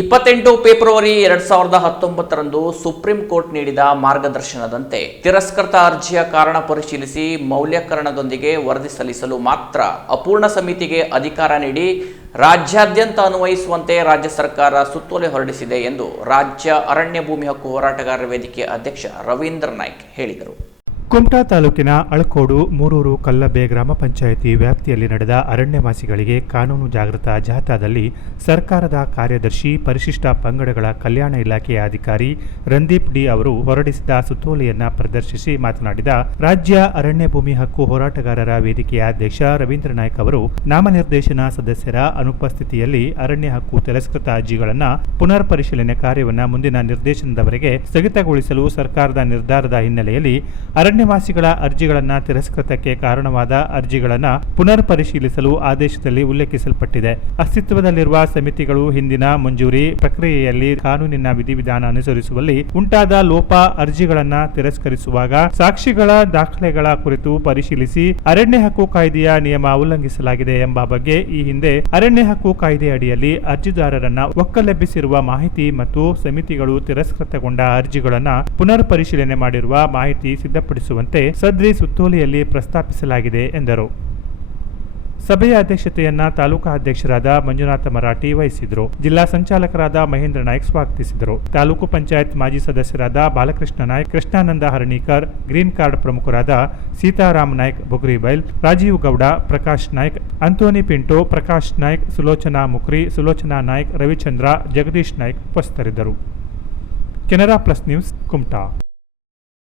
28 February 2019ರಂದು supreme court ನೀಡಿದ ಮಾರ್ಗದರ್ಶನದಂತೆ ತಿರಸ್ಕೃತ ಅರ್ಜಿಯ ಕಾರಣ ಪರಿಶೀಲಿಸಿ ಮೌಲ್ಯೀಕರಣದೊಂದಿಗೆ ವರದಿ ಸಲ್ಲಿಸಲು ಮಾತ್ರ ಅಪೂರ್ಣ ಸಮಿತಿಗೆ ಅಧಿಕಾರ ನೀಡಿ ರಾಜ್ಯಾದ್ಯಂತ ಅನ್ವಯಿಸುವಂತೆ ರಾಜ್ಯ ಸರ್ಕಾರ ಸುತ್ತೋಲೆ ಹೊರಡಿಸಿದೆ ಎಂದು ರಾಜ್ಯ ಅರಣ್ಯ ಭೂಮಿ ಹಕ್ಕು ಹೋರಾಟಗಾರರ ವೇದಿಕೆ ಅಧ್ಯಕ್ಷ ರವೀಂದ್ರ ನಾಯ್ಕ್ ಹೇಳಿದರು. ಕುಮಟಾ ತಾಲೂಕಿನ ಅಳಕೋಡು ಮೂರೂರು ಕಲ್ಲಬ್ಬೆ ಗ್ರಾಮ ಪಂಚಾಯಿತಿ ವ್ಯಾಪ್ತಿಯಲ್ಲಿ ನಡೆದ ಅರಣ್ಯವಾಸಿಗಳಿಗೆ ಕಾನೂನು ಜಾಗೃತ ಜಾಥಾದಲ್ಲಿ ಸರ್ಕಾರದ ಕಾರ್ಯದರ್ಶಿ ಪರಿಶಿಷ್ಟ ಪಂಗಡಗಳ ಕಲ್ಯಾಣ ಇಲಾಖೆಯ ಅಧಿಕಾರಿ ರಂದೀಪ್ ಡಿ ಅವರು ಹೊರಡಿಸಿದ ಸುತ್ತೋಲೆಯನ್ನ ಪ್ರದರ್ಶಿಸಿ ಮಾತನಾಡಿದ ರಾಜ್ಯ ಅರಣ್ಯ ಭೂಮಿ ಹಕ್ಕು ಹೋರಾಟಗಾರರ ವೇದಿಕೆಯ ಅಧ್ಯಕ್ಷ ರವೀಂದ್ರ ನಾಯ್ಕ್ ಅವರು ನಾಮನಿರ್ದೇಶನ ಸದಸ್ಯರ ಅನುಪಸ್ಥಿತಿಯಲ್ಲಿ ಅರಣ್ಯ ಹಕ್ಕು ತಿರಸ್ಕೃತ ಅರ್ಜಿಗಳನ್ನು ಪುನರ್ ಪರಿಶೀಲನೆ ಕಾರ್ಯವನ್ನು ಮುಂದಿನ ನಿರ್ದೇಶನದವರೆಗೆ ಸ್ಥಗಿತಗೊಳಿಸಲು ಸರ್ಕಾರದ ನಿರ್ಧಾರದ ಹಿನ್ನೆಲೆಯಲ್ಲಿ ಅರಣ್ಯವಾಸಿಗಳ ಅರ್ಜಿಗಳನ್ನು ತಿರಸ್ಕೃತಕ್ಕೆ ಕಾರಣವಾದ ಅರ್ಜಿಗಳನ್ನು ಪುನರ್ ಪರಿಶೀಲಿಸಲು ಆದೇಶದಲ್ಲಿ ಉಲ್ಲೇಖಿಸಲ್ಪಟ್ಟಿದೆ. ಅಸ್ತಿತ್ವದಲ್ಲಿರುವ ಸಮಿತಿಗಳು ಹಿಂದಿನ ಮಂಜೂರಿ ಪ್ರಕ್ರಿಯೆಯಲ್ಲಿ ಕಾನೂನಿನ ವಿಧಿವಿಧಾನ ಅನುಸರಿಸುವಲ್ಲಿ ಉಂಟಾದ ಲೋಪ, ಅರ್ಜಿಗಳನ್ನು ತಿರಸ್ಕರಿಸುವಾಗ ಸಾಕ್ಷಿಗಳ ದಾಖಲೆಗಳ ಕುರಿತು ಪರಿಶೀಲಿಸಿ ಅರಣ್ಯ ಹಕ್ಕು ಕಾಯ್ದೆಯ ನಿಯಮ ಉಲ್ಲಂಘಿಸಲಾಗಿದೆ ಎಂಬ ಬಗ್ಗೆ ಈ ಹಿಂದೆ ಅರಣ್ಯ ಹಕ್ಕು ಕಾಯ್ದೆ ಅಡಿಯಲ್ಲಿ ಅರ್ಜಿದಾರರನ್ನ ಒಕ್ಕಲೆಬ್ಬಿಸಿರುವ ಮಾಹಿತಿ ಮತ್ತು ಸಮಿತಿಗಳು ತಿರಸ್ಕೃತಗೊಂಡ ಅರ್ಜಿಗಳನ್ನು ಪುನರ್ ಪರಿಶೀಲನೆ ಮಾಡಿರುವ ಮಾಹಿತಿ ಸಿದ್ಧಪಡಿಸುವಂತೆ ಸದ್ರಿ ಸುತ್ತೋಲೆಯಲ್ಲಿ ಪ್ರಸ್ತಾಪಿಸಲಾಗಿದೆ ಎಂದರು. ಸಭೆಯ ಅಧ್ಯಕ್ಷತೆಯನ್ನ ತಾಲೂಕಾ ಅಧ್ಯಕ್ಷರಾದ ಮಂಜುನಾಥ ಮರಾಠಿ ವಹಿಸಿದರು. ಜಿಲ್ಲಾ ಸಂಚಾಲಕರಾದ ಮಹೇಂದ್ರ ನಾಯ್ಕ್ ಸ್ವಾಗತಿಸಿದರು. ತಾಲೂಕು ಪಂಚಾಯತ್ ಮಾಜಿ ಸದಸ್ಯರಾದ ಬಾಲಕೃಷ್ಣ ನಾಯ್ಕ್, ಕೃಷ್ಣಾನಂದ ಹರಣಿಕರ್, ಗ್ರೀನ್ ಕಾರ್ಡ್ ಪ್ರಮುಖರಾದ ಸೀತಾರಾಮ್ ನಾಯ್ಕ್ ಬೊಗ್ರಿಬೈಲ್, ರಾಜೀವ್ ಗೌಡ, ಪ್ರಕಾಶ್ ನಾಯ್ಕ್, ಅಂತೋನಿ ಪಿಂಟೋ, ಪ್ರಕಾಶ್ ನಾಯ್ಕ್, ಸುಲೋಚನಾ ಮುಕ್ರಿ, ಸುಲೋಚನಾ ನಾಯ್ಕ್, ರವಿಚಂದ್ರ, ಜಗದೀಶ್ ನಾಯ್ಕ್ ಉಪಸ್ಥಿತರಿದ್ದರು. Canara plus news, Kumta.